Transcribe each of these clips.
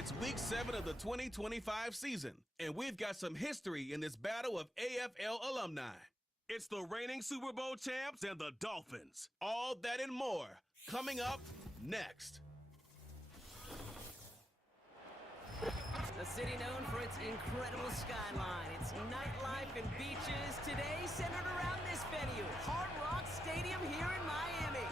It's week 7 of the 2025 season, and we've got some history in this battle of AFL alumni. It's the reigning Super Bowl champs and the Dolphins. All that and more coming up next. A city known for its incredible skyline, its nightlife and beaches, today centered around this venue, Hard Rock Stadium here in Miami.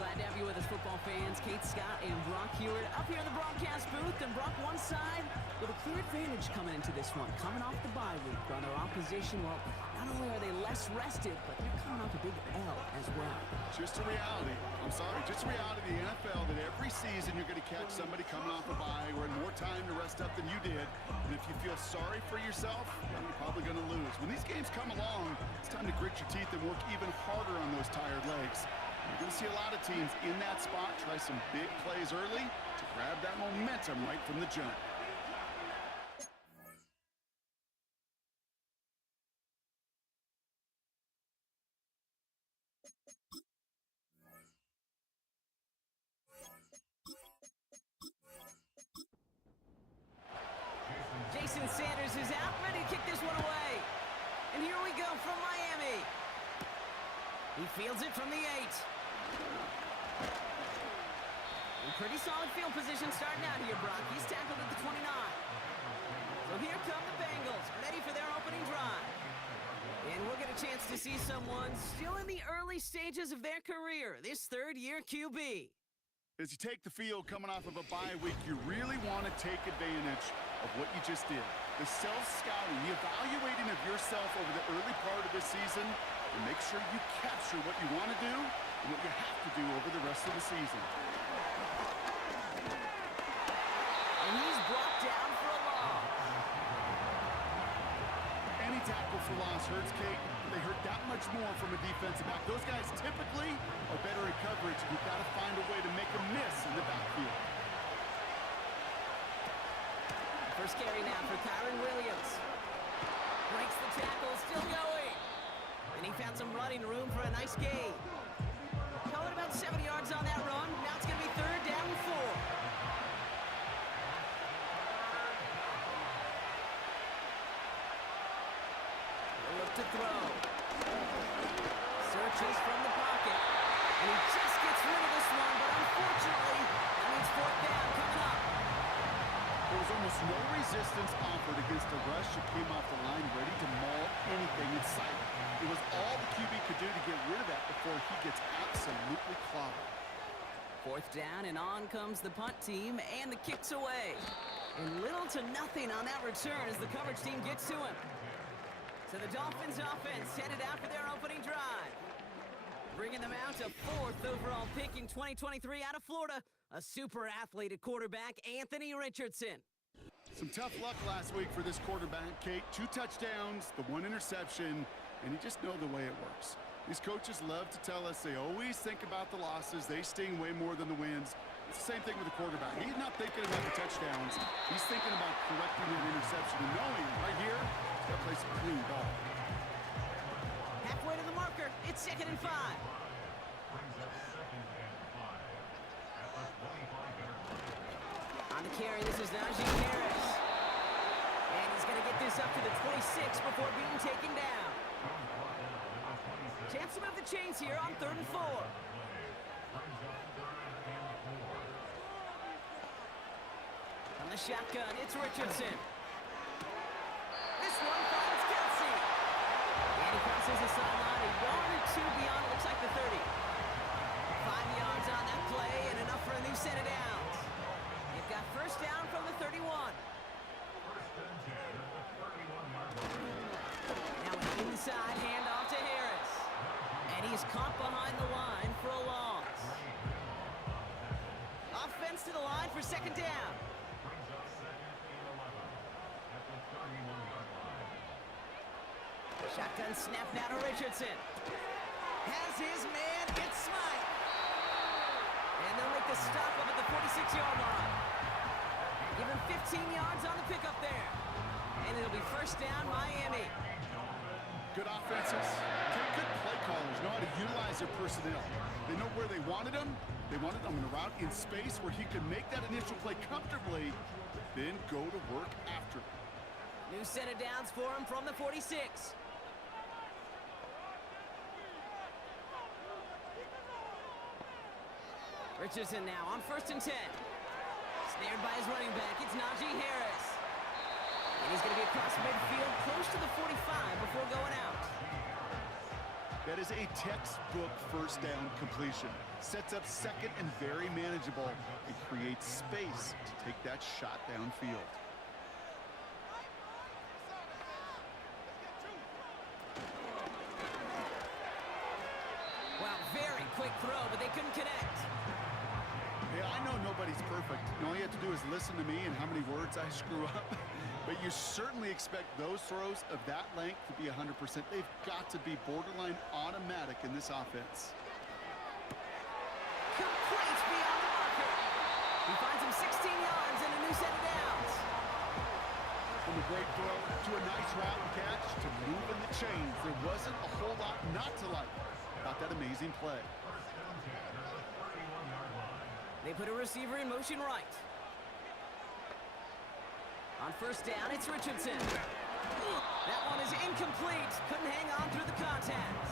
Glad to have you with us, football fans. Kate Scott and Brock Hewitt up here in the broadcast booth, and Brock one side with a clear advantage coming into this one, coming off the bye week. On their opposition, well, not only are they less rested, but they're coming off a big L as well. Just a reality. Just a reality of the NFL that every season you're going to catch somebody coming off a bye who had more time to rest up than you did. And if you feel sorry for yourself, well, you're probably going to lose. When these games come along, it's time to grit your teeth and work even harder on those tired legs. You're going to see a lot of teams in that spot try some big plays early to grab that momentum right from the jump. Jason Sanders is out, ready to kick this one away. And here we go from Miami. He fields it from the 8. In pretty solid field position starting out here, Brock. He's tackled at the 29. So here come the Bengals, ready for their opening drive. And we'll get a chance to see someone still in the early stages of their career, this third-year QB. As you take the field coming off of a bye week, you really want to take advantage of what you just did. The self-scouting, the evaluating of yourself over the early part of this season, and make sure you capture what you want to do and what you have to do over the rest of the season. And he's brought down for a loss. Any tackle for loss hurts, Kate. They hurt that much more from a defensive back. Those guys typically are better at coverage. You've got to find a way to make a miss in the backfield. First carry now for Kyron Williams. Breaks the tackle, still going. And he found some running room for a nice gain. Call it about 70 yards on that run. Now it's going to be 3rd down and 4. Look to throw. Searches from the pocket. And he just gets rid of this one, but unfortunately, that means 4th down coming up. There was almost no resistance offered against a rush that came off the line ready to maul anything in sight. It was all the QB could do to get rid of that before he gets absolutely clobbered. 4th down, and on comes the punt team, and the kick's away. And little to nothing on that return as the coverage team gets to him. So the Dolphins offense headed out for their opening drive. Bringing them out to 4th overall pick in 2023 out of Florida, a super athlete at quarterback, Anthony Richardson. Some tough luck last week for this quarterback, Kate. 2 touchdowns, the 1 interception, and you just know the way it works. These coaches love to tell us they always think about the losses. They sting way more than the wins. It's the same thing with the quarterback. He's not thinking about the touchdowns. He's thinking about correcting that interception and knowing right here, he's got to play some clean ball. Halfway to the marker, it's 2nd and 5. On the carry, this is Najee Harris. And he's going to get this up to the 26 before being taken down. Chance to move the chains here on 3rd and 4. On the shotgun, it's Richardson. This one finds Kelsey. And he crosses the sideline, a yard or 2 beyond, it looks like the 30. 5 yards on that play and enough for a new set of downs. They've got 1st down from the 31. Now an inside handoff to Harris. And he's caught behind the line for a loss. Offense to the line for 2nd down. Shotgun snap now to Richardson. Has his man, gets smite. And they'll make the stop up at the 46-yard line. Give him 15 yards on the pickup there. And it'll be 1st down, Miami. Good offenses, good play callers know how to utilize their personnel. They know where they wanted them, They wanted him in a route in space where he could make that initial play comfortably, then go to work after. New set of downs for him from the 46. Richardson now on 1st and 10. Snared by his running back, it's Najee Harris. And he's going to be across midfield, close to the 45 before going out. That is a textbook first down completion. Sets up second and very manageable. It creates space to take that shot downfield. Wow, very quick throw, but they couldn't connect. Yeah, I know nobody's perfect. All you have to do is listen to me and how many words I screw up. But you certainly expect those throws of that length to be 100%. They've got to be borderline automatic in this offense. Complete beyond the marker. He finds him 16 yards and a new set of downs. From a great throw to a nice route and catch to moving the chains. There wasn't a whole lot not to like about that amazing play. They put a receiver in motion right. On 1st down, it's Richardson. That one is incomplete. Couldn't hang on through the contact.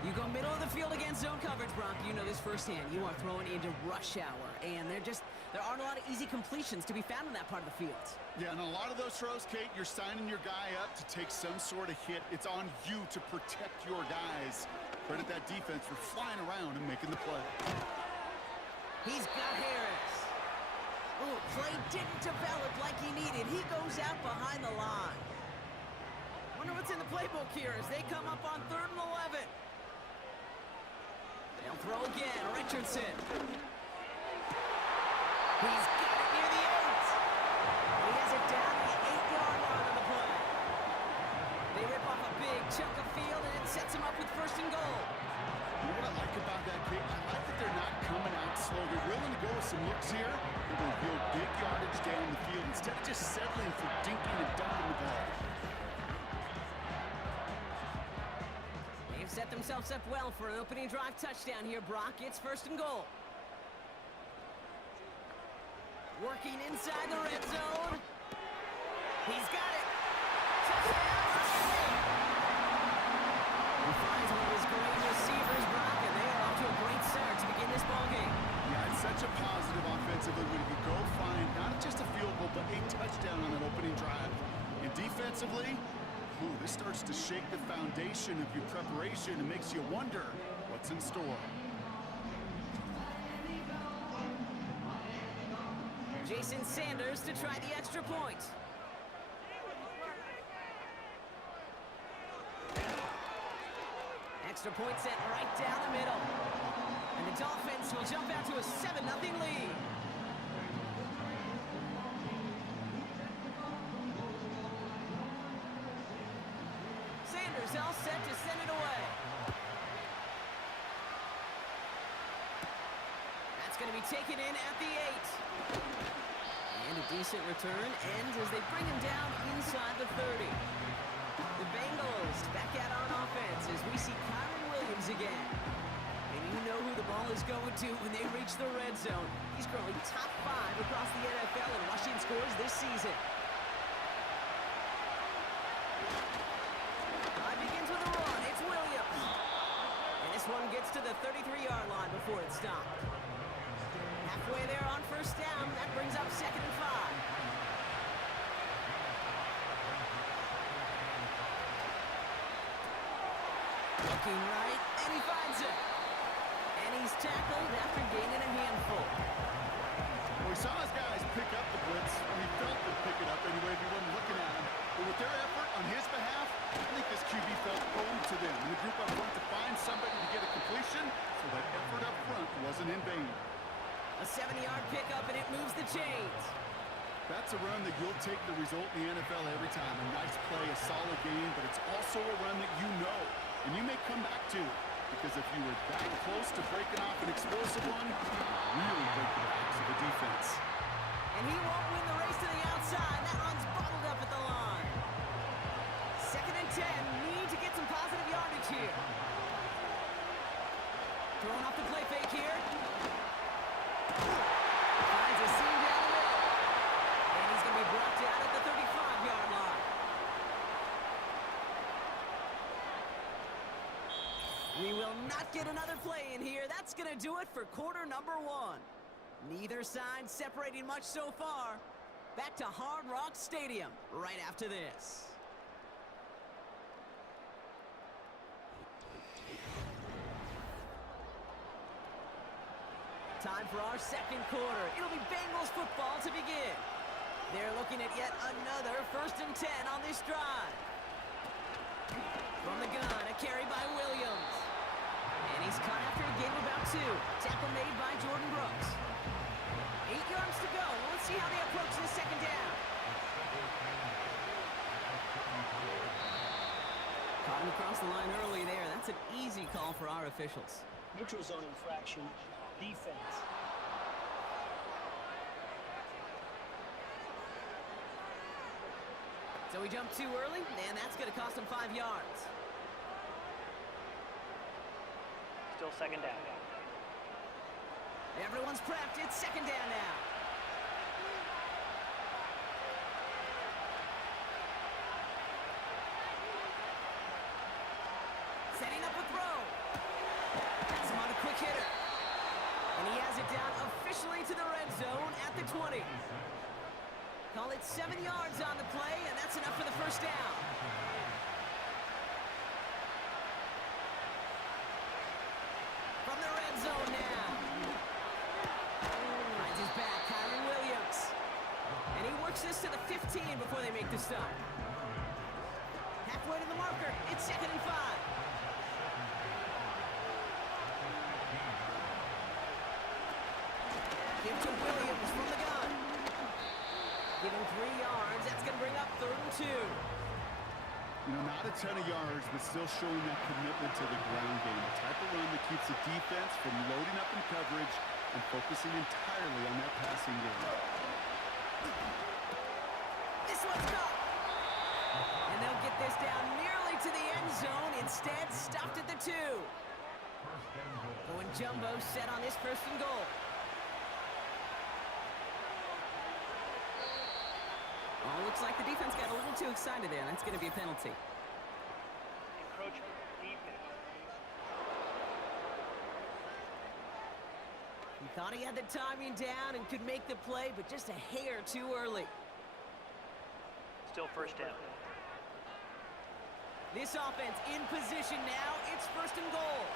You go middle of the field against zone coverage, Brock. You know this firsthand. You are throwing into rush hour, and there aren't a lot of easy completions to be found in that part of the field. Yeah, and a lot of those throws, Kate, you're signing your guy up to take some sort of hit. It's on you to protect your guys. Credit that defense for flying around and making the play. He's got Harris. Oh, play didn't develop like he needed. He goes out behind the line. Wonder what's in the playbook here as they come up on 3rd and 11. They'll throw again. Richardson. He's got it near the 8. He has it down to the 8-yard line on the play. They rip off a big chunk of field, and it sets him up with 1st and goal. You know what I like about that, Kate? I like that they're not coming out slow. They're willing to go with some looks here. They're going to build big yardage down the field instead of just settling for dinking and dumping the ball. They've set themselves up well for an opening drive touchdown here, Brock. It's 1st and goal. Working inside the red zone. He's got it. Touchdown. He finds one of his great receivers, Brock, and they are off to a great start to begin this ballgame. Yeah, it's such a positive offensively when you can go find not just a field goal, but a touchdown on that opening drive. And defensively, this starts to shake the foundation of your preparation and makes you wonder what's in store. Jason Sanders to try the extra point. Extra point set right down the middle. And the Dolphins will jump out to a 7-0 lead. Sanders all set to send it away. That's going to be taken in at the 8. And a decent return ends as they bring him down inside the 30. The Bengals back out on offense as we see Kyron Williams again. And you know who the ball is going to when they reach the red zone. He's currently top 5 across the NFL in rushing scores this season. Drive begins with a run. It's Williams. And this one gets to the 33-yard line before it's stopped. Halfway there on 1st down. That brings up 2nd and 5. Looking right, and he finds it. And he's tackled after gaining a handful. Well, we saw his guys pick up the blitz, and he felt them pick it up anyway if he wasn't looking at him. But with their effort on his behalf, I think this QB felt owed to them. And the group up front to find somebody to get a completion, so that effort up front wasn't in vain. A 70-yard pickup, and it moves the chains. That's a run that you'll take the result in the NFL every time. A nice play, a solid game, but it's also a run that you know, and you may come back to, because if you were that close to breaking off an explosive one, you really break the backs of the defense. And he won't win the race to the outside. That one's bottled up at the line. 2nd and 10. Need to get some positive yardage here. Throwing off the play fake here. Finds a seam down the middle. And he's going to be brought down at the 35-yard line. We will not get another play in here. That's going to do it for quarter number 1. Neither side separating much so far. Back to Hard Rock Stadium right after this. Time for our second quarter. It'll be Bengals football to begin. They're looking at yet another 1st and 10 on this drive. From the gun, a carry by Williams. And he's caught after a gain of about 2. Tackle made by Jordan Brooks. 8 yards to go. Well, let's see how they approach this second down. Caught him across the line early there. That's an easy call for our officials. Neutral zone infraction, defense. So he jumped too early, and that's going to cost him 5 yards. Still second down. Everyone's prepped. It's second down now. Setting up a throw. Has him on a quick hitter. And he has it down officially to the red zone at the 20. Call it 7 yards on the play, and that's enough for the first down. From the red zone now. Finds his back, Kyron Williams. And he works this to the 15 before they make the stop. Halfway to the marker. It's 2nd and 5. Give to Williams from the gun. Give him 3 yards. That's going to bring up 3rd and 2. You know, not a ton of yards, but still showing that commitment to the ground game. The type of run that keeps the defense from loading up in coverage and focusing entirely on that passing game. This one's caught. And they'll get this down nearly to the end zone. Instead, stopped at the 2. Going jumbo set on this 1st and goal. Oh, looks like the defense got a little too excited there. That's going to be a penalty. Encroachment, defense. He thought he had the timing down and could make the play, but just a hair too early. Still first down. This offense in position now. It's 1st and goal.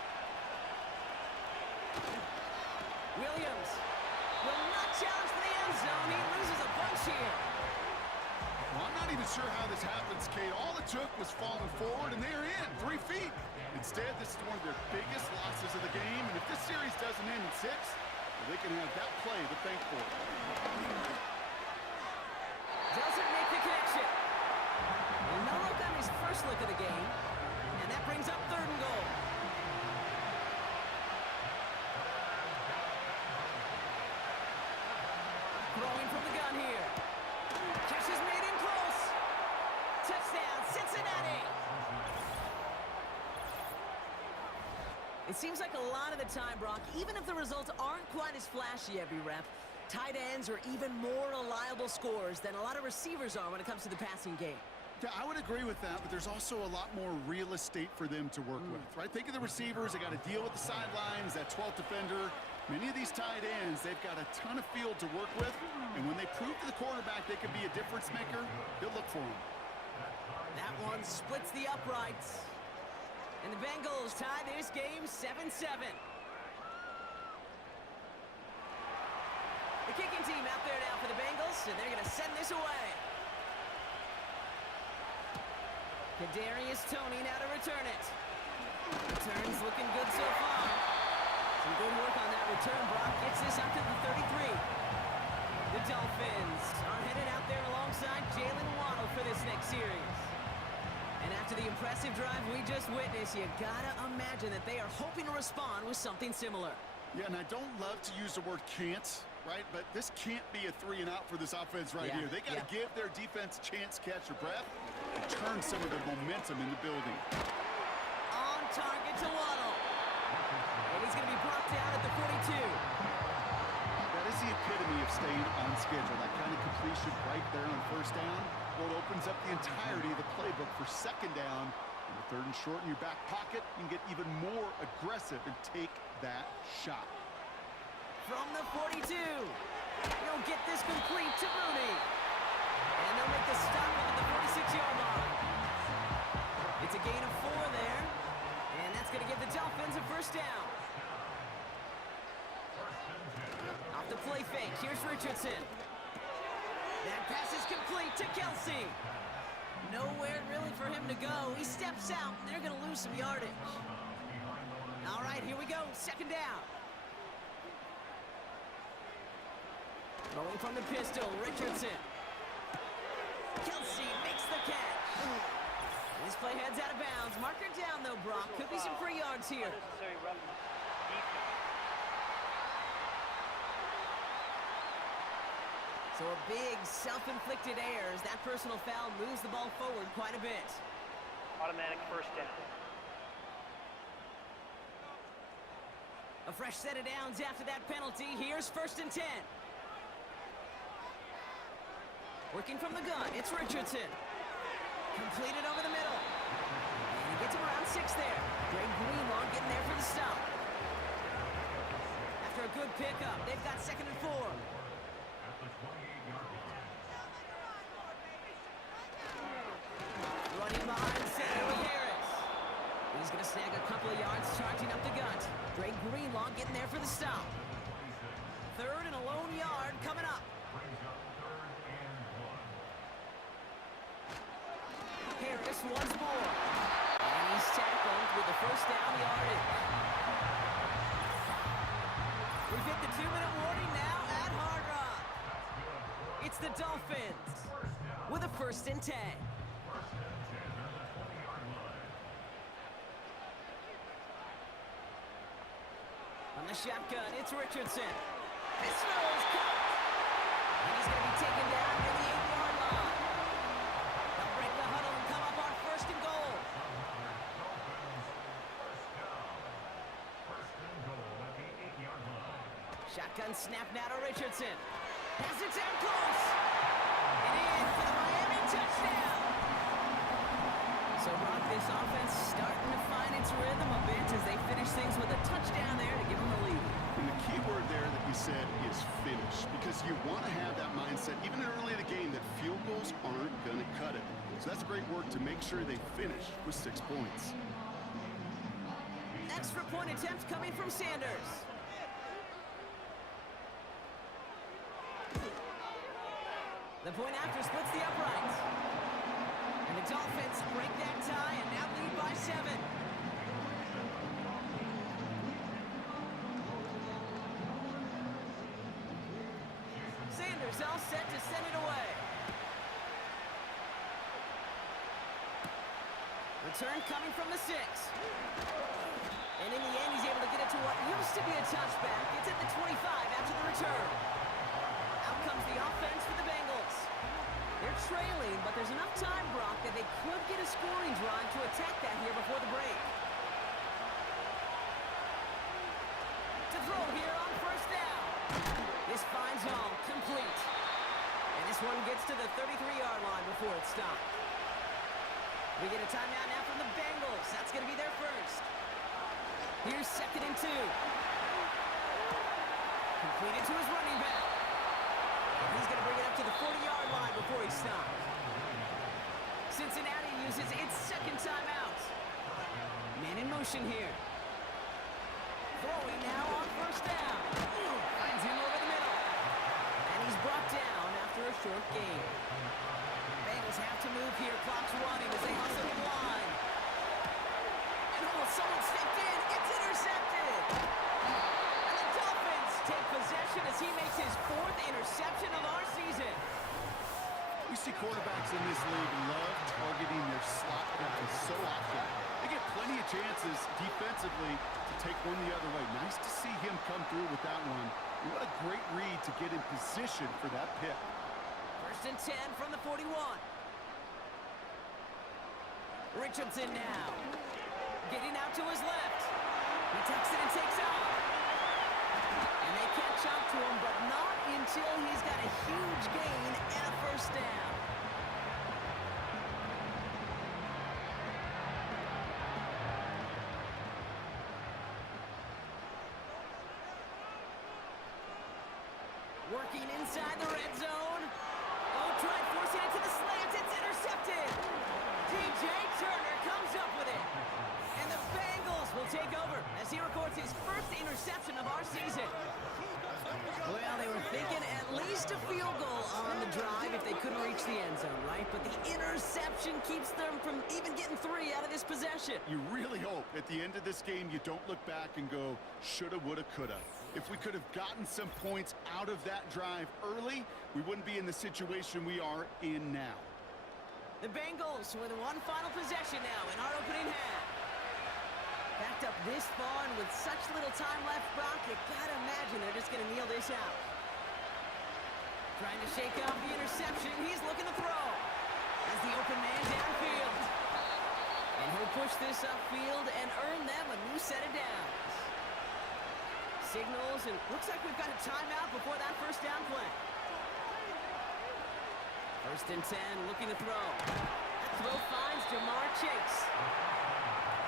Williams will not challenge for the end zone. He loses a bunch here. Well, I'm not even sure how this happens, Kate. All it took was falling forward, and they're in 3 feet. Instead, this is one of their biggest losses of the game, and if this series doesn't end in 6, well, they can have that play to thank for. Doesn't make the connection. And no look on his first look of the game, and that brings up 3rd and goal. Throwing from the gun here. Catch is made in close. Touchdown, Cincinnati. It seems like a lot of the time, Brock, even if the results aren't quite as flashy every rep, tight ends are even more reliable scorers than a lot of receivers are when it comes to the passing game. Yeah, I would agree with that, but there's also a lot more real estate for them to work with, right? Think of the receivers. They got to deal with the sidelines, that 12th defender. Many of these tight ends, they've got a ton of field to work with, and when they prove to the quarterback they can be a difference maker, he'll look for them. That one splits the uprights. And the Bengals tie this game 7-7. The kicking team out there now for the Bengals, and they're going to send this away. Kadarius Toney now to return it. Return's looking good so far. Some good work on that return. Brock gets this out to the 33. The Dolphins are headed out there alongside Jalen Waddle for this next series. And after the impressive drive we just witnessed, you gotta imagine that they are hoping to respond with something similar. Yeah, and I don't love to use the word can't, right? But this can't be a 3 and out for this offense right here. They got to give their defense a chance to catch their breath and turn some of the momentum in the building. On target to Waddle. And he's going to be brought down at the 42. That is the epitome of staying on schedule. That kind of completion right there on first down. Well, it opens up the entirety of the playbook for second down. And the third and short in your back pocket, you can get even more aggressive and take that shot. From the 42. He'll get this complete to Mooney. And they'll make the stop at the 46-yard line. It's a gain of 4 there. And that's going to give the Dolphins a first down. Off the play fake, here's Richardson. That pass is complete to Kelsey. Nowhere really for him to go. He steps out, and they're going to lose some yardage. All right, here we go, second down. Rolling from the pistol, Richardson. Kelsey makes the catch. This play heads out of bounds. Marker down, though, Brock. Could be some free yards here. Unnecessary roughness. Defense. So a big self-inflicted error as that personal foul moves the ball forward quite a bit. Automatic first down. A fresh set of downs after that penalty. Here's first and 10. Working from the gun, it's Richardson. Completed over the middle. And he gets him around 6 there. Greg Greenlaw getting there for the stop. After a good pickup, they've got second and 4. Running behind center with Harris. He's going to snag a couple of yards, charging up the gut. Greg Greenlaw getting there for the stop. Third and a lone yard coming up. Harris once more. And he's tackled with the first down yardage. We've hit the 2-minute warning now at Hard Rock. It's the Dolphins with a first and 10. On the shotgun, it's Richardson. This throw is caught. And he's going to be taken down near the 8-yard line. They'll break the huddle and come up on first and goal. Shotgun snap now to Richardson. Pass it down close. And in for the Miami touchdown. So, Brock, this offense starting to find its rhythm a bit as they finish things with a touchdown there to give them the lead. And the key word there that you said is finish, because you want to have that mindset, even early in the game, that field goals aren't going to cut it. So that's great work to make sure they finish with 6 points. Extra point attempt coming from Sanders. The point after splits the uprights. And the Dolphins break that tie and now lead by 7. Sanders all set to send it away. Return coming from the 6. And in the end, he's able to get it to what used to be a touchback. It's at the 25 after the return. Out comes the offense for the Bengals. They're trailing, but there's enough time, Brock, that they could get a scoring drive to attack that here before the break. To throw here on first down. This finds home, complete. And this one gets to the 33-yard line before it's stopped. We get a timeout now from the Bengals. That's going to be their first. Here's second and 2. Completed to his running back. And he's going to bring it up to the 40-yard line before he stops. Cincinnati uses its second timeout. Man in motion here. Throwing now on first down. Finds him over the middle. And he's brought down after a short gain. Bengals have to move here. Clock's running as they hustle the line. And someone stepped in. It's intercepted. And the Dolphins take possession as he makes his 4th interception of our season. We see quarterbacks in this league love targeting their slot guys so often. They get plenty of chances defensively to take one the other way. Nice to see him come through with that one. And what a great read to get in position for that pick. First and 10 from the 41. Richardson now. Getting out to his left. He tucks it and takes off. And they catch up to him, but not until he's got a huge gain and a first down. Working inside the red zone. Oh, tried forcing it to the slant. It's intercepted. DJ Turner comes up with it. And the Bengals will take over as he records his first interception of our season. Well, they were thinking at least a field goal on the drive if they couldn't reach the end zone, right? But the interception keeps them from even getting 3 out of this possession. You really hope at the end of this game you don't look back and go, shoulda, woulda, coulda. If we could have gotten some points out of that drive early, we wouldn't be in the situation we are in now. The Bengals with one final possession now in our opening half. Backed up this far and with such little time left, Brock, you gotta imagine they're just gonna kneel this out. Trying to shake off the interception. He's looking to throw. As the open man downfield. And he'll push this upfield and earn them a new set of downs. Signals, and looks like we've got a timeout before that first down play. First and 10, looking to throw. That throw finds Jamar Chase.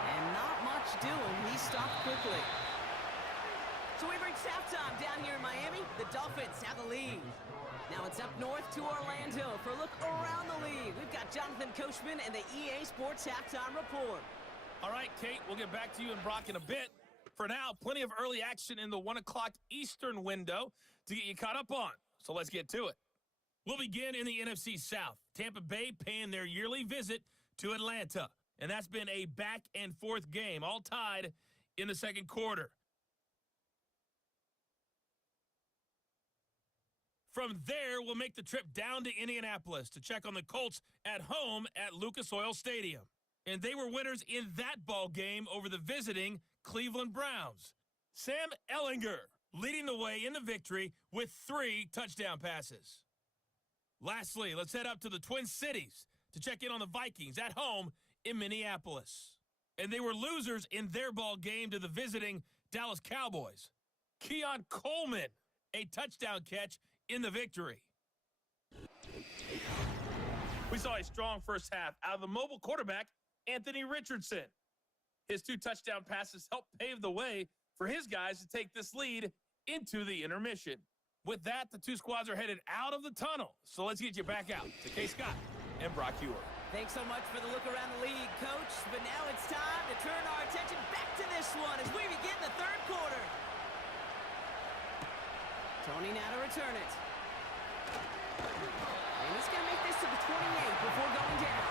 And not much doing. He stopped quickly. So we've reached halftime down here in Miami. The Dolphins have the lead. Now it's up north to Orlando for a look around the league. We've got Jonathan Coachman and the EA Sports Halftime Report. All right, Kate, we'll get back to you and Brock in a bit. For now, plenty of early action in the 1 o'clock Eastern window to get you caught up on. So let's get to it. We'll begin in the NFC South. Tampa Bay paying their yearly visit to Atlanta. And that's been a back-and-forth game, all tied in the second quarter. From there, we'll make the trip down to Indianapolis to check on the Colts at home at Lucas Oil Stadium. And they were winners in that ball game over the visiting Cleveland Browns. Sam Ehlinger leading the way in the victory with 3 touchdown passes. Lastly, let's head up to the Twin Cities to check in on the Vikings at home in Minneapolis. And they were losers in their ball game to the visiting Dallas Cowboys. Keon Coleman, a touchdown catch in the victory. We saw a strong first half out of the mobile quarterback, Anthony Richardson. His 2 touchdown passes helped pave the way for his guys to take this lead into the intermission. With that, the 2 squads are headed out of the tunnel. So let's get you back out to Kay Scott and Brock Huer. Thanks so much for the look around the league, Coach. But now it's time to turn our attention back to this one as we begin the third quarter. Tony now to return it. And he's going to make this to the 28 before going down.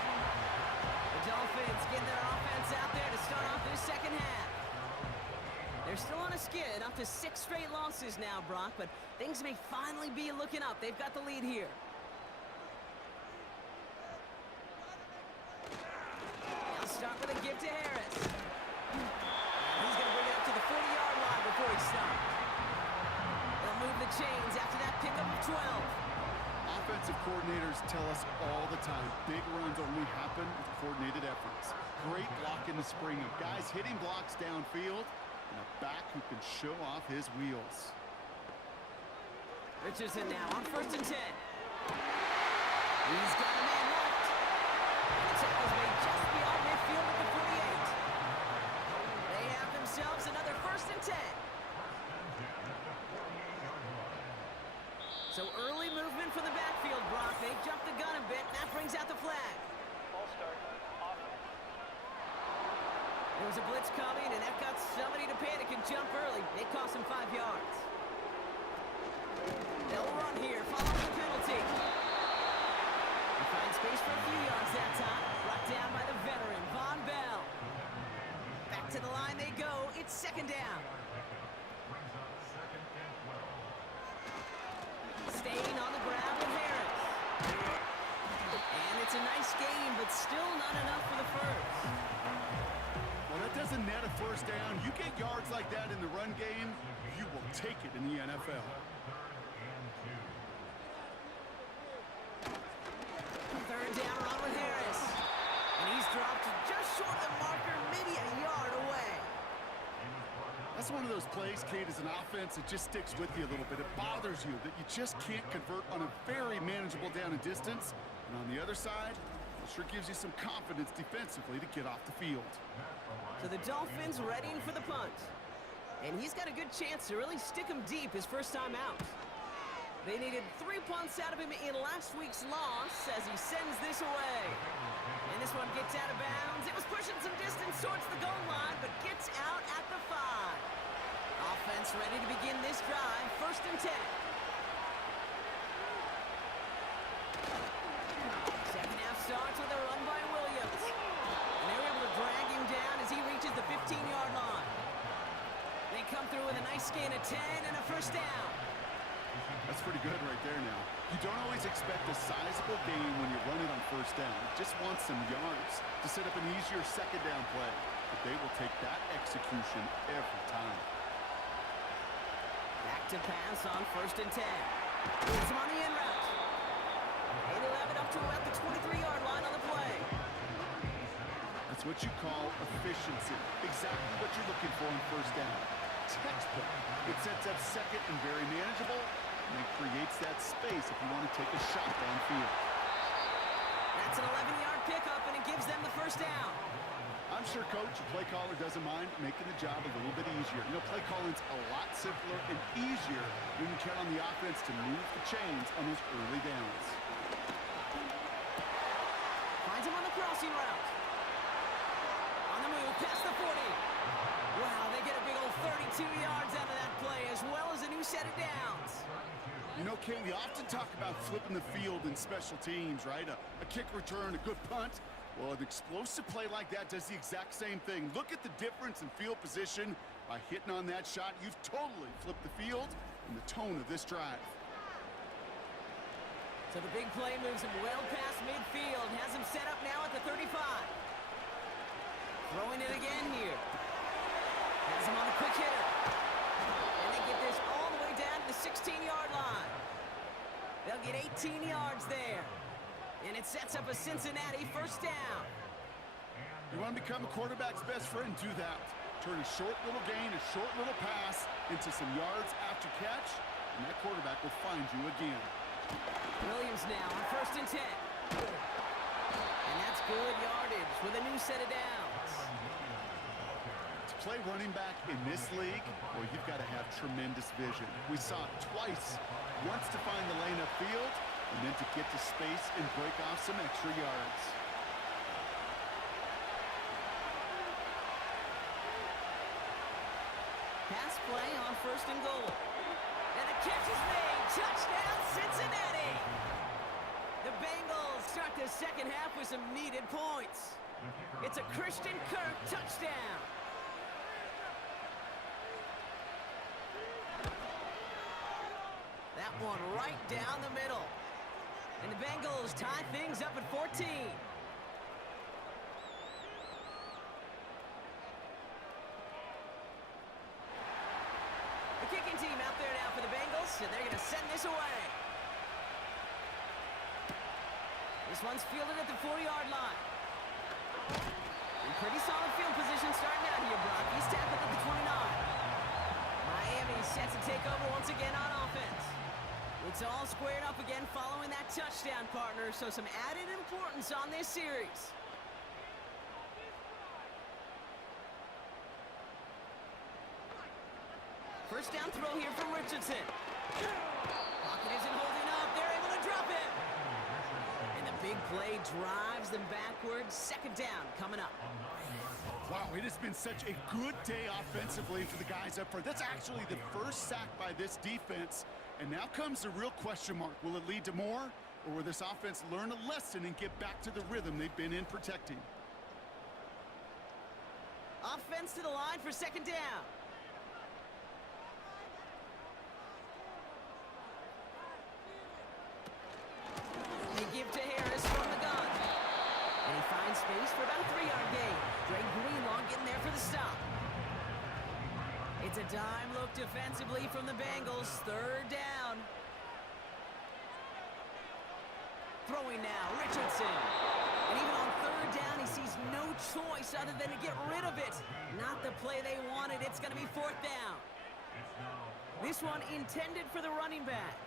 The Dolphins getting their offense out there to start off this second half. They're still on a skid, up to 6 straight losses now, Brock, but things may finally be looking up. They've got the lead here. They'll start with a give to Harris. He's going to bring it up to the 40-yard line before he stops. They'll move the chains after that pickup of 12. Offensive coordinators tell us all the time, big runs only happen with coordinated efforts. Great block in the spring of guys hitting blocks downfield and a back who can show off his wheels. Richardson now on first and 10. He's got a man left. The tackle's made just beyond midfield at the 48. They have themselves another first and 10. So early movement from the backfield, Brock. They jumped the gun a bit. That brings out the flag. Ball start. Offense. There was a blitz coming, and that got somebody to panic and jump early. It cost him 5 yards. They'll run here, follow the penalty. He finds space for a few yards that time. Brought down by the veteran, Von Bell. Back to the line they go. It's second down. Staying on the ground with Harris. And it's a nice gain, but still not enough for the first. Well, that doesn't net a first down. You get yards like that in the run game, you will take it in the NFL. Third down run with Harris. And he's dropped just short of the marker, maybe a yard away. That's one of those plays, Kate, as an offense, it just sticks with you a little bit. It bothers you that you just can't convert on a very manageable down and distance. And on the other side, it sure gives you some confidence defensively to get off the field. So the Dolphins readying for the punt. And he's got a good chance to really stick him deep his first time out. They needed 3 punts out of him in last week's loss as he sends this away. And this one gets out of bounds. It was pushing some distance towards the goal line, but gets out at the 5. Offense ready to begin this drive. 1st and 10. Second half starts with a run by Williams. And they're able to drag him down as he reaches the 15-yard line. They come through with a nice gain of 10 and a first down. That's pretty good right there now. You don't always expect a sizable gain when you run it on first down. You just want some yards to set up an easier second down play. But they will take that execution every time. Back to pass on 1st and 10. Gets him on the in route. And he'll have it up to about the 23-yard line on the play. That's what you call efficiency. Exactly what you're looking for on first down. Textbook. It sets up second and very manageable, and it creates that space if you want to take a shot downfield. That's an 11-yard pickup, and it gives them the first down. I'm sure Coach, your play caller, doesn't mind making the job a little bit easier. You know, play calling's a lot simpler and easier when you count on the offense to move the chains on those early downs. Finds him on the crossing route. On the move, past the 40. Wow, they get a big old 32 yards out of that play, as well as a new set of downs. You know, Kate, we often talk about flipping the field in special teams, right? A kick return, a good punt. Well, an explosive play like that does the exact same thing. Look at the difference in field position. By hitting on that shot, you've totally flipped the field and the tone of this drive. So the big play moves him well past midfield, has him set up now at the 35. Throwing it again here. Has him on the quick hitter. And they get this all the way down to the 16-yard line. They'll get 18 yards there. And it sets up a Cincinnati first down. You want to become a quarterback's best friend? Do that. Turn a short little gain, a short little pass into some yards after catch, and that quarterback will find you again. Williams now on 1st and 10. And that's good yardage with a new set of downs. To play running back in this league, well, you've got to have tremendous vision. We saw it twice. Once to find the lane upfield, and then to get to space and break off some extra yards. Pass play on 1st and goal. And a catch is made. Touchdown, Cincinnati. The Bengals start the second half with some needed points. It's a Christian Kirk touchdown. That one right down the middle. And the Bengals tie things up at 14. The kicking team out there now for the Bengals, and they're going to send this away. This one's fielded at the 4-yard line. In pretty solid field position starting out here, Brock. He's tackled at the 29. Miami set to take over once again on offense. It's all squared up again following that touchdown, partner, so some added importance on this series. First down throw here from Richardson. Pocket isn't holding up. They're able to drop him. And the big play drives them backwards. Second down coming up. Wow, it has been such a good day offensively for the guys up front. That's actually the first sack by this defense. And now comes the real question mark. Will it lead to more? Or will this offense learn a lesson and get back to the rhythm they've been in protecting? Offense to the line for second down. They give to Harris from the gun. And he finds space for about a 3-yard gain. Dre Greenlaw getting there for the stop. It's a dime look defensively from the Bengals. Third down. Throwing now, Richardson. And even on third down, he sees no choice other than to get rid of it. Not the play they wanted. It's going to be 4th down. This one intended for the running back.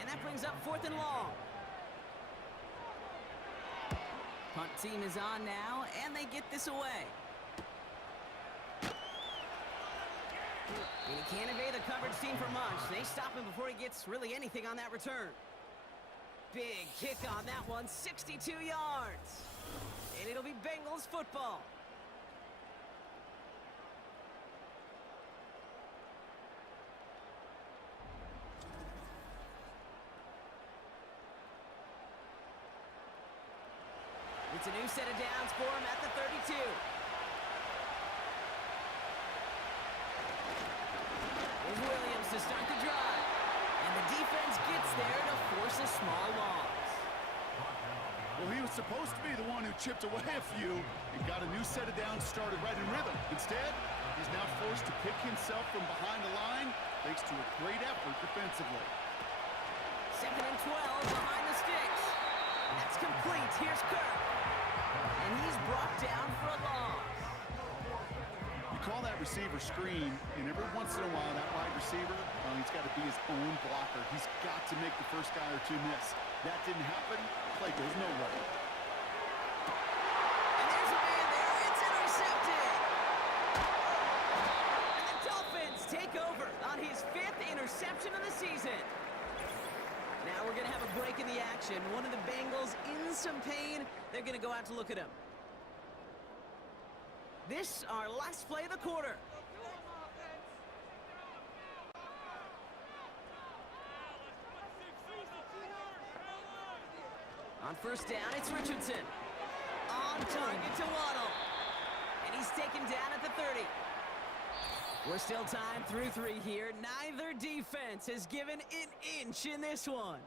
And that brings up 4th and long. Punt team is on now, and they get this away. And he can't evade the coverage team for much. They stop him before he gets really anything on that return. Big kick on that one, 62 yards. And it'll be Bengals football. It's a new set of downs for him at the 32. Here's Williams to start the drive. And the defense gets there to force a small loss. Well, he was supposed to be the one who chipped away a few and got a new set of downs started right in rhythm. Instead, he's now forced to pick himself from behind the line thanks to a great effort defensively. 2nd and 12 behind the sticks. That's complete. Here's Kirk. And he's brought down for a loss. You call that receiver screen, and every once in a while, that wide receiver, well, he's got to be his own blocker. He's got to make the first guy or two miss. That didn't happen. Play goes nowhere. And there's a man there. It's intercepted. And the Dolphins take over on his 5th interception of the season. Now we're going to have a break in the action. One of the Bengals in some pain. They're going to go out to look at him. This, our last play of the quarter. On 1st down, it's Richardson. On target to Waddle. And he's taken down at the 30. We're still tied through 3 here. Neither defense has given an inch in this one.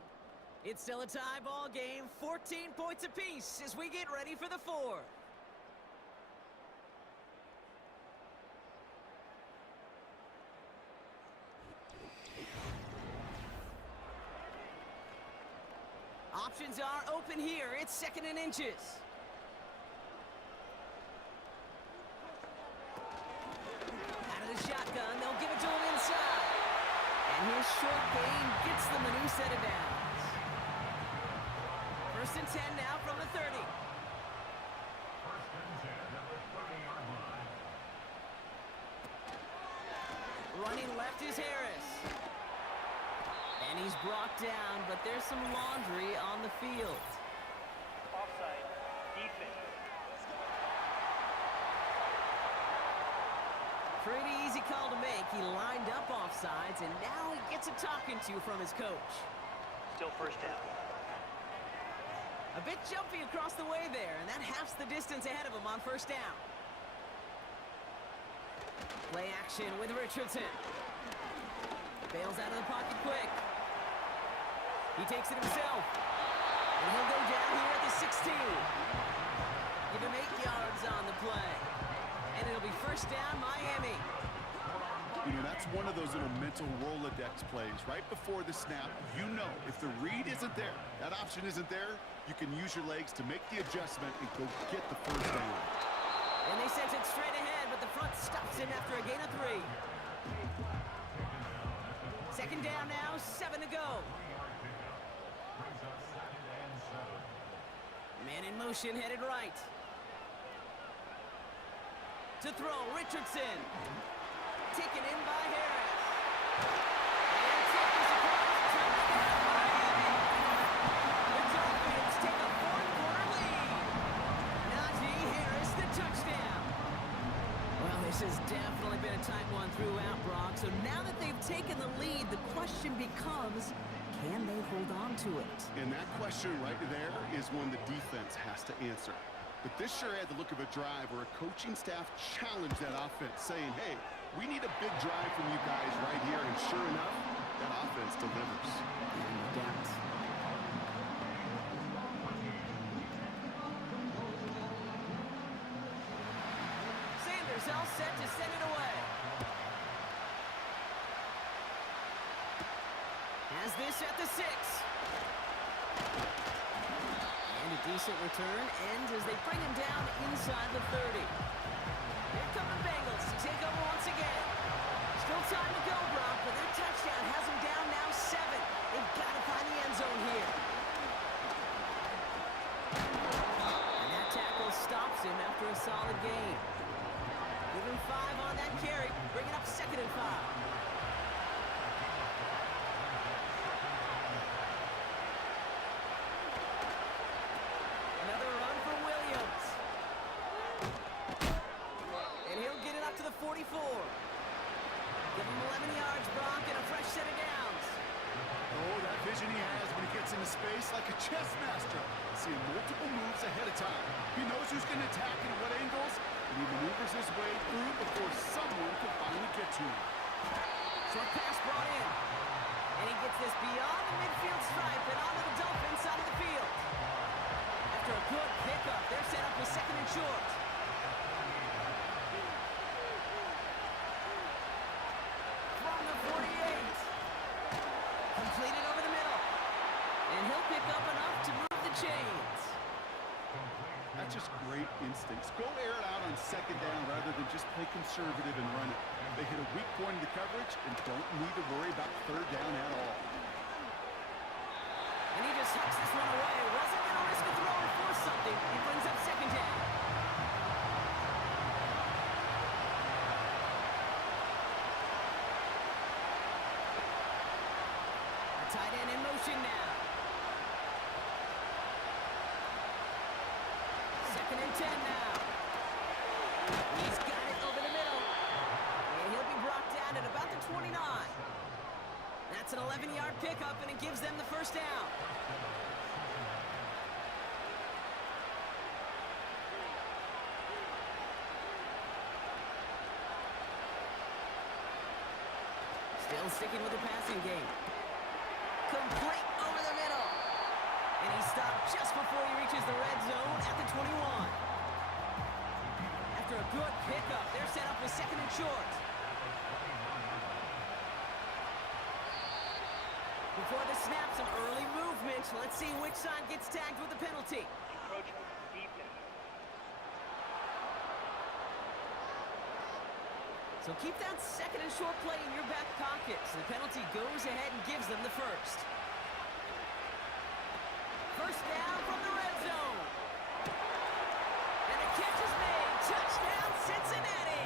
It's still a tie ball game, 14 points apiece as we get ready for the 4th. Options are open here. It's 2nd and inches. Out of the shotgun, they'll give it to him inside. And his short gain gets them a new set of downs. 1st and 10 now from the 30. Running left is Harris. And he's brought down, but there's some laundry on the field. Offside. Defense. Pretty easy call to make. He lined up offsides, and now he gets a talking to from his coach. Still 1st down. A bit jumpy across the way there, and that halves the distance ahead of him on 1st down. Play action with Richardson. Bails out of the pocket quick. He takes it himself. And he'll go down here at the 16. Give him 8 yards on the play. And it'll be 1st down, Miami. You know, that's one of those little mental Rolodex plays. Right before the snap, you know if the read isn't there, that option isn't there, you can use your legs to make the adjustment and go get the 1st down. And they sent it straight ahead, but the front stops him after a gain of 3. 2nd down now, 7 to go. Man in motion, headed right. To throw, Richardson. Taken in by Harris. And taken across touchdown, Miami. The Dolphins take a 4th-quarter lead. Najee Harris, the touchdown. Well, this has definitely been a tight one throughout, Brock. So now that they've taken the lead, the question becomes, can they hold on to it? And that question right there is one the defense has to answer. But this sure had the look of a drive where a coaching staff challenged that offense, saying, hey, we need a big drive from you guys right here. And sure enough, that offense delivers. No doubt. Sanders all set to send it away. Has this at the 6. And And a decent return ends as they bring him down inside the 30. Here come the Bengals to take over once again. Still time to go, Brock, but their touchdown has them down now 7. They've got to find the end zone here. And that tackle stops him after a solid gain. Give him 5 on that carry. Bring it up 2nd and 5. Another run for Williams. And he'll get it up to the 44. Give him 11 yards, Brock, and a fresh set of downs. Oh, that vision he has when he gets into space like a chess master. Seeing multiple moves ahead of time. He knows who's going to attack and at what angles, and he maneuvers his way through before someone can finally get to him. Short pass brought in. And he gets this beyond the midfield stripe and onto the Dolphins side of the field. After a good pickup, they're set up with 2nd and short. From the 48. Completed over the middle. And he'll pick up enough to move the chains. That's just great instincts. Go air it out on 2nd down rather than just play conservative and run it. They hit a weak point in the coverage and don't need to worry about 3rd down at all. And he just hucks this one away. Wasn't going to risk a throw and force something. He brings up 2nd down. A tight end in motion now. 2nd and 10 now. He's got it over the middle. And he'll be brought down at about the 29. That's an 11-yard pickup, and it gives them the 1st down. Still sticking with the passing game. Complete over the middle. And he stopped just before he reaches the red zone at the 21. After a good pickup, they're set up with 2nd and short. Before the snap, some early movement. Let's see which side gets tagged with the penalty. Encroachment defense. So keep that 2nd and short play in your back pocket. So the penalty goes ahead and gives them the 1st. 1st down from the red zone. And the catch is made. Touchdown, Cincinnati.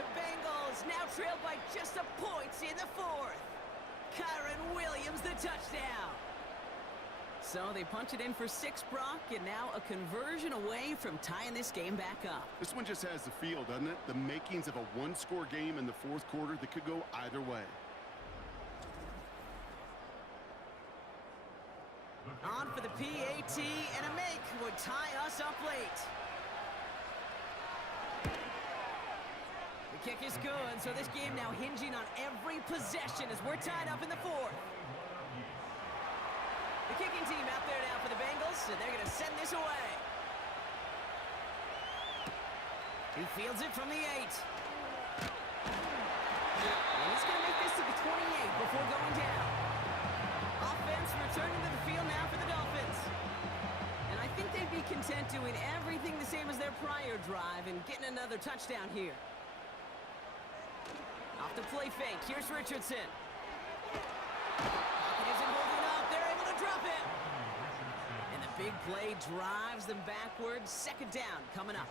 The Bengals now trail by just a point in the 4th. Kyron Williams, the touchdown. So they punch it in for 6, Brock, and now a conversion away from tying this game back up. This one just has the feel, doesn't it? The makings of a one-score game in the 4th quarter that could go either way. On for the PAT, and a make would tie us up late. The kick is good, so this game now hinging on every possession as we're tied up in the 4th. The kicking team out there now for the Bengals, and they're going to send this away. He fields it from the 8. And he's going to make this to the 28 before going down. Offense returning to the field now for the Dolphins. And I think they'd be content doing everything the same as their prior drive and getting another touchdown here. Off the play fake. Here's Richardson. Pocket isn't holding up. They're able to drop it. And the big play drives them backwards. 2nd down coming up.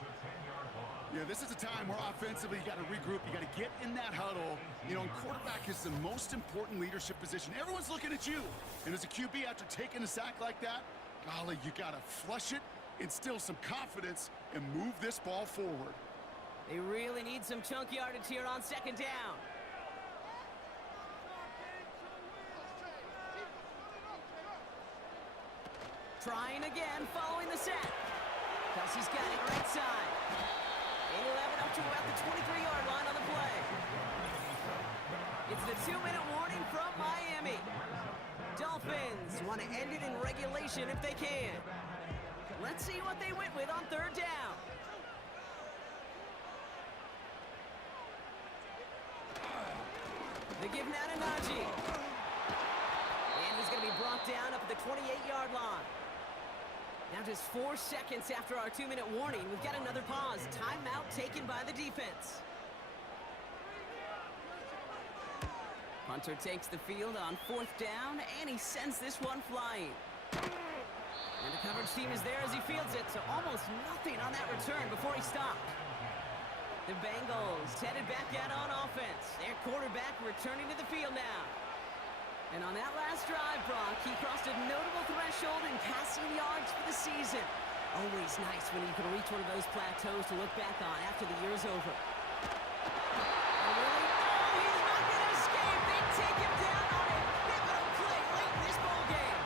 Yeah, this is a time where offensively you got to regroup. You got to get in that huddle. You know, and quarterback is the most important leadership position. Everyone's looking at you. And as a QB, after taking a sack like that, golly, you got to flush it, instill some confidence, and move this ball forward. They really need some chunk yardage here on 2nd down. Trying again, following the sack. Kelsey's got it right side. 11 up to about the 23-yard line on the play. It's the 2-minute warning from Miami. Dolphins want to end it in regulation if they can. Let's see what they went with on 3rd down. They give now to Najee. And he's going to be brought down up at the 28-yard line. Now just 4 seconds after our 2-minute warning, we've got another pause. Timeout taken by the defense. Punter takes the field on 4th down, and he sends this one flying. And the coverage team is there as he fields it, so almost nothing on that return before he stopped. The Bengals headed back out on offense. Their quarterback returning to the field now. And on that last drive, Brock, he crossed a notable threshold in passing yards for the season. Always nice when you can reach one of those plateaus to look back on after the year's over. He's not going to escape. They take him down on a pivotal play late in this ball game.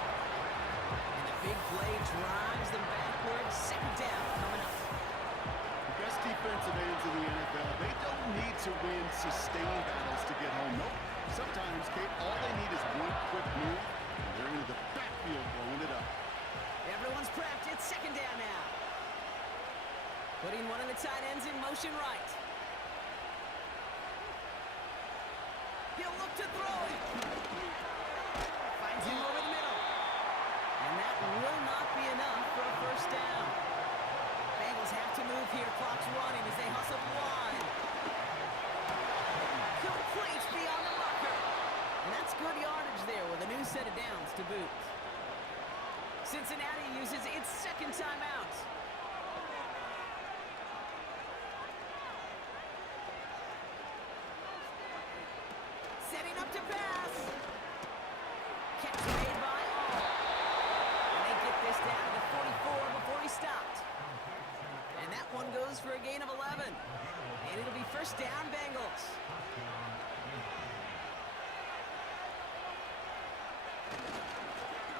And the big play drives them backwards. 2nd down coming up. The best defensive ends in the NFL, they don't need to win sustained battles to get home. Nope. Sometimes, Kate, all they need is one quick move, and they're into the backfield blowing it up. Everyone's prepped. It's 2nd down now. Putting one of the tight ends in motion right. He'll look to throw. Finds him over the middle. And that will not be enough for a 1st down. Bengals have to move here. Clock's running as they hustle wide. Complete beyond the marker. And that's good yardage there with a new set of downs to boot. Cincinnati uses its 2nd timeout. Setting up to pass. Catch made by all. And they get this down to the 44 before he stopped. And that one goes for a gain of 11. And it'll be 1st down Bengals.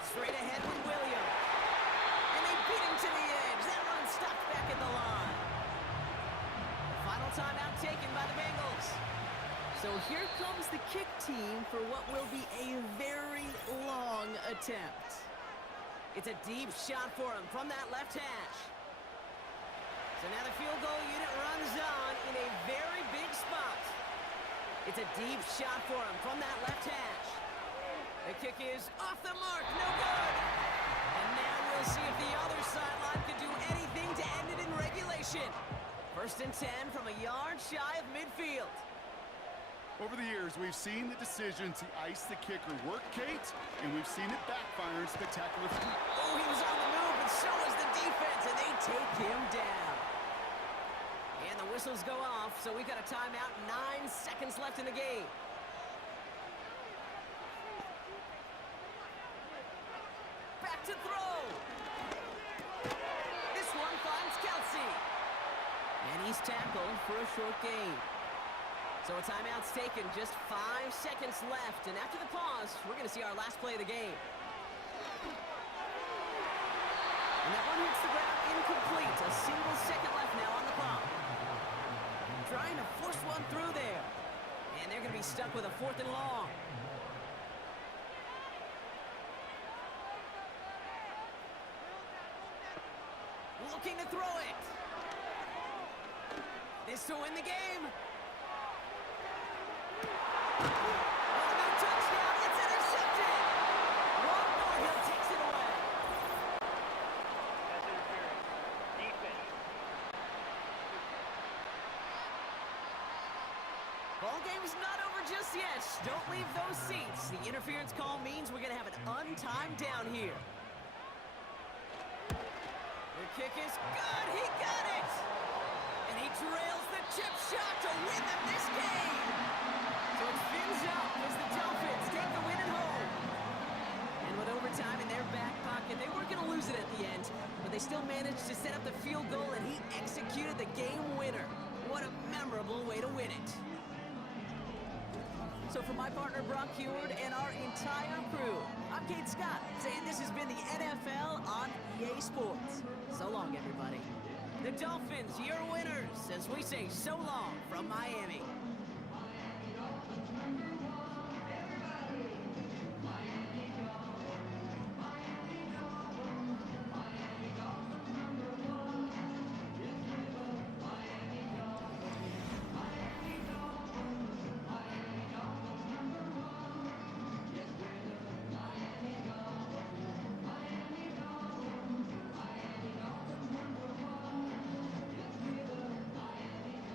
Straight ahead with William. And they beat him to the edge. That run stopped back at the line. Final timeout taken by the Bengals. So here comes the kick team for what will be a very long attempt. It's a deep shot for him from that left hash. So now the field goal unit runs on in a very big spot. It's a deep shot for him from that left hash. The kick is off the mark, no good. And now we'll see if the other sideline can do anything to end it in regulation. 1st and 10 from a yard shy of midfield. Over the years, we've seen the decision to ice the kicker work, Kate, and we've seen it backfire in spectacular fashion. Oh, he was on the move, but so was the defense, and they take him down. And the whistles go off, so we got a timeout, 9 seconds left in the game. Back to throw. This one finds Kelsey. And he's tackled for a short gain. So a timeout's taken, just 5 seconds left. And after the pause, we're going to see our last play of the game. And that one hits the ground incomplete. A single second left now on the clock. Trying to force one through there. And they're going to be stuck with a 4th and long. Looking to throw it. This to win the game. Oh, no touchdown. It's intercepted. Ron Barhill takes it away. Pass interference. Defense. Ball game's not over just yet. Don't leave those seats. The interference call means we're going to have an untimed down here. The kick is good. He got it. And he drills the chip shot to win them this game. So it spins up as the Dolphins take the win at home. And with overtime in their back pocket, they weren't going to lose it at the end, but they still managed to set up the field goal, and he executed the game winner. What a memorable way to win it. So for my partner Brock Heward and our entire crew, I'm Kate Scott, saying this has been the NFL on EA Sports. So long, everybody. The Dolphins, your winners, as we say so long from Miami.